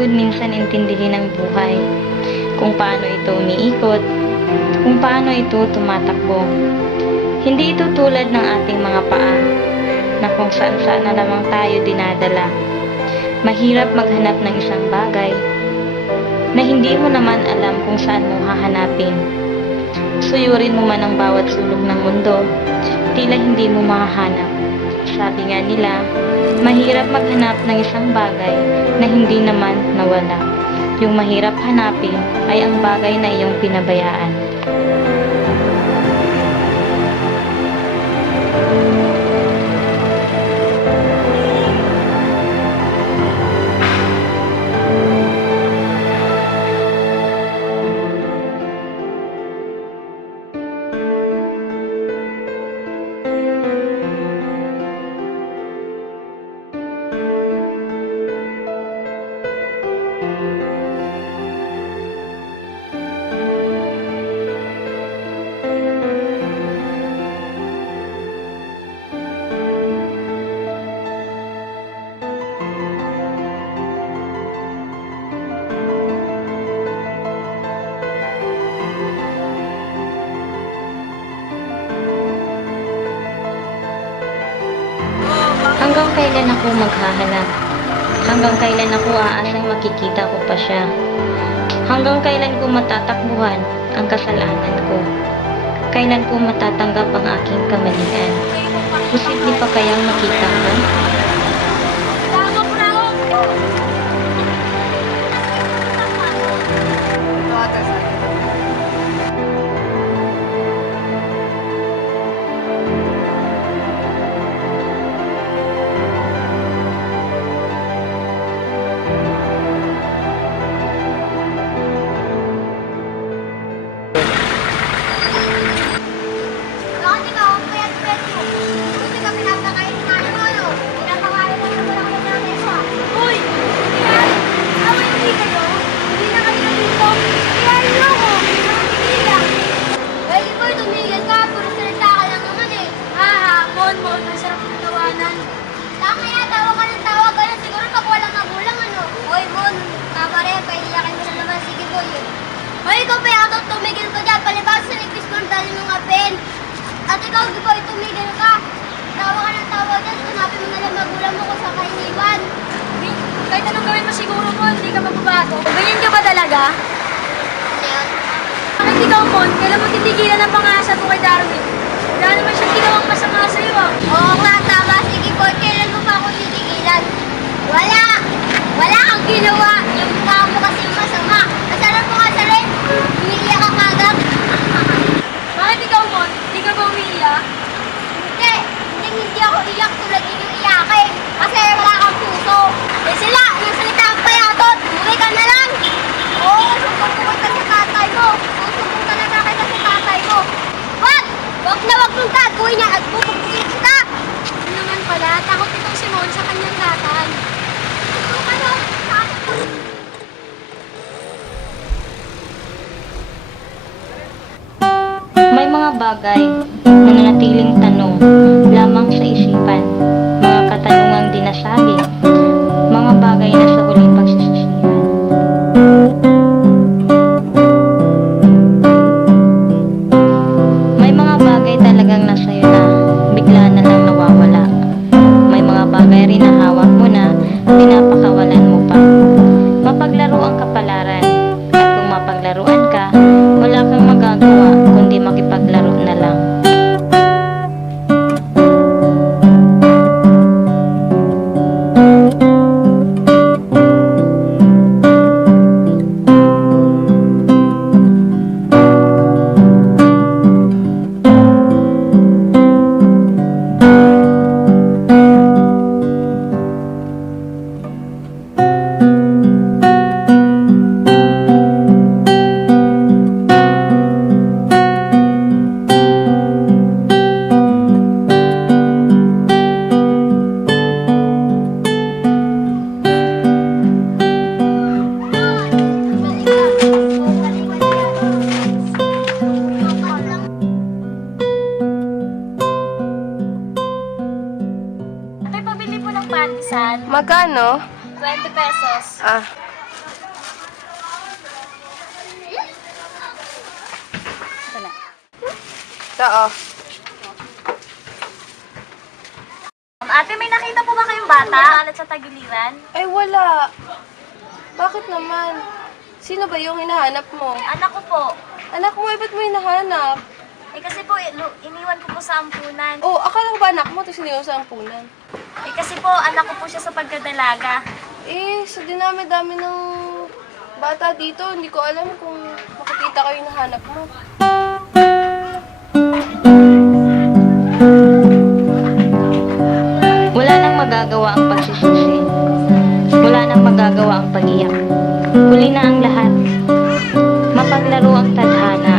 Nakakapagod minsan intindihin ang buhay, kung paano ito umiikot, kung paano ito tumatakbo. Hindi ito tulad ng ating mga paa, na kung saan-saan na lamang tayo dinadala. Mahirap maghanap ng isang bagay na hindi mo naman alam kung saan mo hahanapin. Suyurin mo man ang bawat sulok ng mundo, tila hindi mo mahahanap. Sabi nga nila, mahirap maghanap ng isang bagay na hindi naman nawala. Yung mahirap hanapin ay ang bagay na iyong pinabayaan. Hanggang kailan ako maghahanap? Hanggang kailan ako aasang makikita ko pa siya? Hanggang kailan ko matatakbuhan ang kasalanan ko? Kailan ko matatanggap ang aking kamalian? Posible pa kayang makita ko? Hoy, ikaw pa yata tumigil ka dyan. Palibas sa nipis ko ang dali ng apel. At ikaw, di ba, tumigil ka. Tawa ka ng tawa dyan. Hanapin mo na lang magulang mo kung saan ka iniwan. Kahit anong gawin mo siguro mo, hindi ka magbabago. Ganyan ka ba talaga? Ano yun? Bakit ikaw, Mon? Kailan mo titigilan ang pangasa mo kay Darwin? Wala naman siyang ginawang masama sa'yo, ah. Oo nga, tama. Sige, boy. Kailan mo pa ako titigilan? Wala! Wala kang ginawa. Yung mukha mo kasi masama. Masarap mo nga sa rin. Umiiyak ka kagad. Bakit ikaw, Mon? Hindi ka ba umiiyak? Hindi. Hindi ako iyak tulad yun yung iyakin. Kasi wala kang puso. Eh sila, yung salita ang payatot. Umuwi ka na lang. Oo, susumbong ka sa tatay mo. Susumbong talaga kita sa tatay mo. Wag! Wag na wag mong gagawin niya at bubugsin kita. Ano naman pala, takot itong si Mon sa kanyang latan. Susumbong ka nun. May mga bagay na nanatiling tanong lamang sa isipan, mga katanungang di nasabi, mga bagay na sa huling pagsisisihan. May mga bagay talagang nasa'yo na bigla na lang nawawala. May mga bagay rin na hawak mo na pinapakawalan mo pa. Mapaglaro ang kapalaran, at kung mapaglaruan ka, wala kang magagawa kundi makipaglaro na lang. Ate, pabili po ng pandesal. Magkano? 20 pesos. Ah, Ito, oh. Ate, may nakita po ba kayong bata? Alat sa tagiliran? Ay, wala. Bakit naman? Sino ba yung hinahanap mo? Anak ko po. Anak mo, ba't mo hinahanap? Kasi po, iniwan ko po sa ampunan. Oh, akala ko ba anak mo, tapos siniwan sa ampunan? Kasi po, anak ko po siya sa pagdadalaga. Sa dinami-dami ng bata dito, hindi ko alam kung makikita ko yung nahanap mo. Wala nang magagawa ang pagsisisi. Wala nang magagawa ang pag-iyak. Huli na ang lahat. Mapaglaro ang tadhana.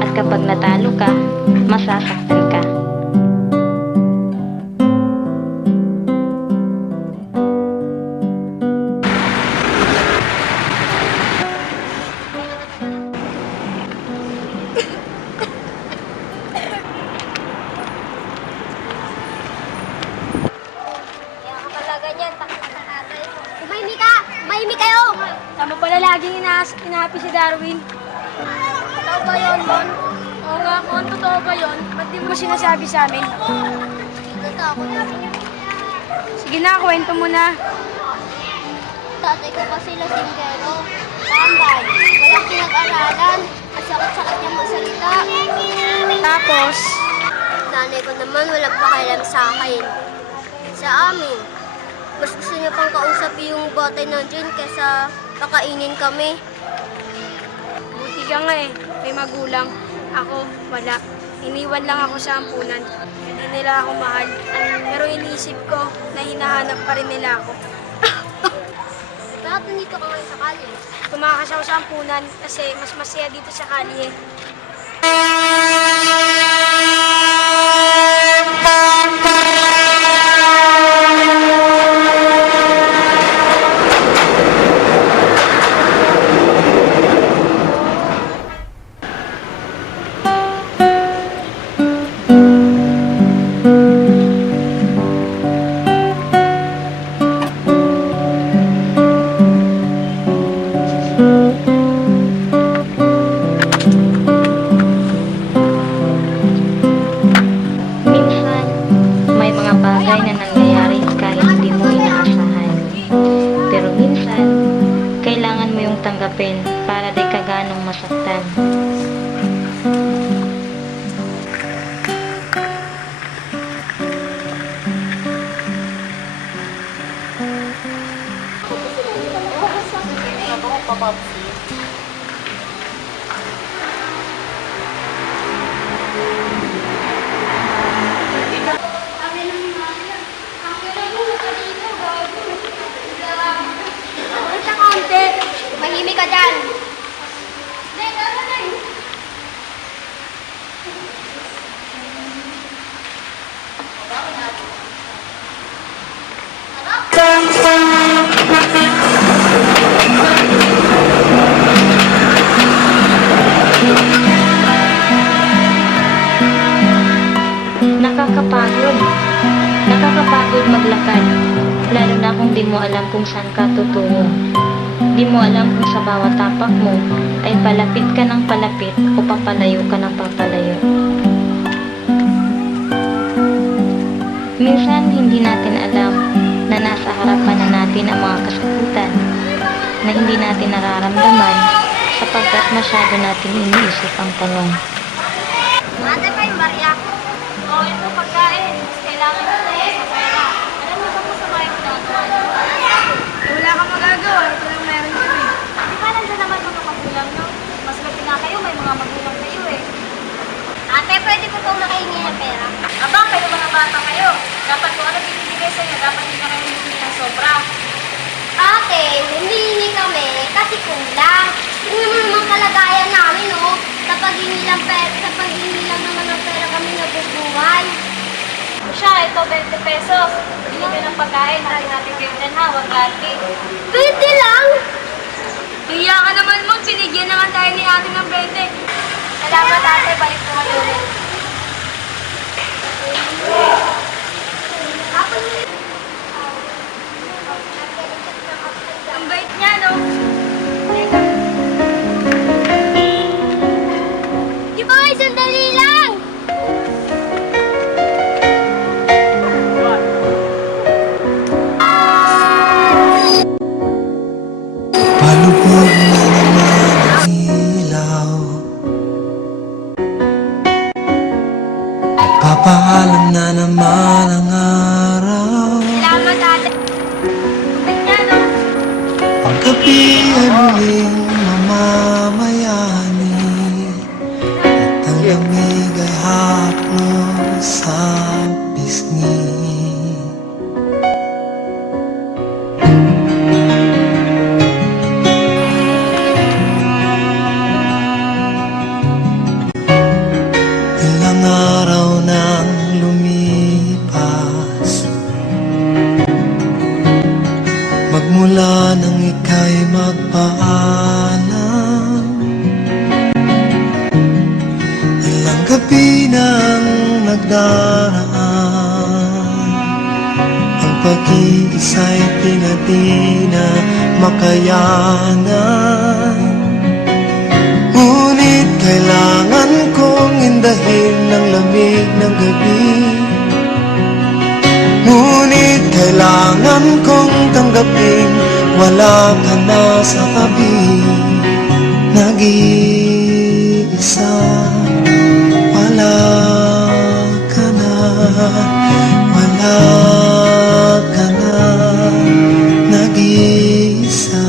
At kapag natalo ka, masasaktan ka. Kaya kapag ganyan, takot sa tatay mo. Umahimik ka! Umahimik kayo! Tama pala laging inahapi si Darwin. Totoo ba yun, Mon? Oo nga, kung totoo ba yun, ba't di mo sinasabi sa amin? Natakot ako. Sige na, kwento mo na. Tatay ko kasi lasinggero. Tambay. Walang pinag-aralan. Ang sakit-sakit niya magsalita. Tapos, Nanay ko naman walang pakialam sa akin. Sa amin. Mas gusto niya pang kausapin yung batay ng Jane kesa pakainin kami. buti ka nga eh. May magulang. Ako, wala. Iniwan lang ako sa ampunan. Hindi nila ako mahal. Pero iniisip ko na hinahanap pa rin nila ako. Bakit nandito ka ngayon sa kalye? Tumakas ako sa ampunan kasi mas masaya dito sa kalye. Minsan, may mga bagay na nangyayari kahit hindi mo inaasahan. Pero minsan, kailangan mo yung tanggapin para di ka ganong masaktan. Wait na kaunti. Mahimik ka dyan. Nakakapagod. Nakakapagod maglakad. Lalo na kung di mo alam kung saan ka tutungo. Di mo alam kung sa bawat tapak mo ay palapit ka ng palapit o papalayo ka ng papalayo. Minsan hindi natin alam na nasa harapan na natin ang mga kasagutan na hindi natin nararamdaman sapagkat masyado natin iniisip ang tanong. Ate pa yung barya. Oh, ito pagkain. Kailangan ko na sa pera. Alam mo ba kung sa mga ginagawa niyo? Wala kang magagawa. Ito lang meron ko eh. Di ba nandiyan naman mga magulang, no? Mas gabi nga kayo, may mga magulang kayo eh. Ate, pwede ko pong makahingi ng pera? Aba, kayo mga bata kayo. Dapat kung ano binibigay sa inyo, dapat hindi na kayo hindi ng sobra. Ate, humihingi kami kasi kulang. Tingnan mo naman kalagayan namin, no? Sa paghingi lang naman ng pera kami nabubuhay. O siya, ito 20 pesos. Binigyan ng pagkain. Natin kayo dyan ha, wag lagi. 20 lang? Hiya ka naman mo, binigyan naman tayo ni ate ng 20. Salamat ate, balik po kayo ulit. Ang bait niya, no? Teka. Di ba, sandali lang! Paalam na naman ang araw. Salamat ate. Tubig niya, no? Ang gabi ay muling mamamayani, at ang lamig ay haplos sa pisngi. Ilang araw nang lumipas, magmula nang ika'y magpaalam. Ilang gabi nang nagdaraan, ang pag-iisa'y di na makayanan. Ngunit kailangan kong indahin ng lamig ng gabi. Ngunit kailangan kong tanggapin, wala ka na sa tabi. Nag-iisa, wala ka na, wala ka na, nag-iisa.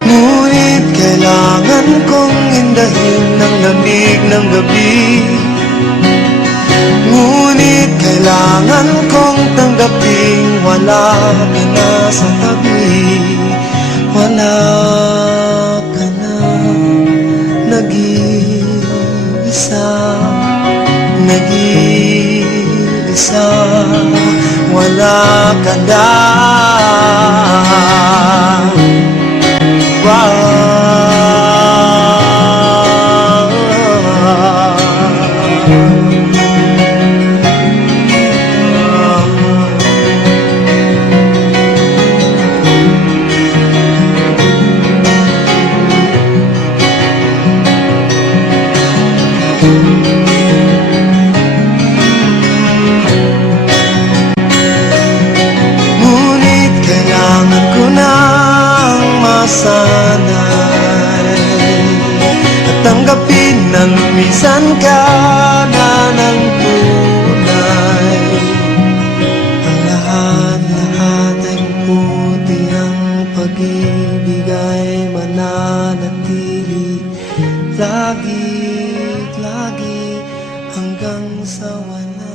Ngunit kailangan kong indahin ng lamig ng gabi. Ngunit kailangan kong tanggapin, wala ka na sa tabi. Wala ka na, nag-iisa, nag-iisa, wala ka na. Ngunit kailangan ko nang masanay at tanggapin na lumisan ka na ng tunay. Ang lahat-lahat ay puti, ang pag-ibig ay mananatili lagi hanggang sa wala.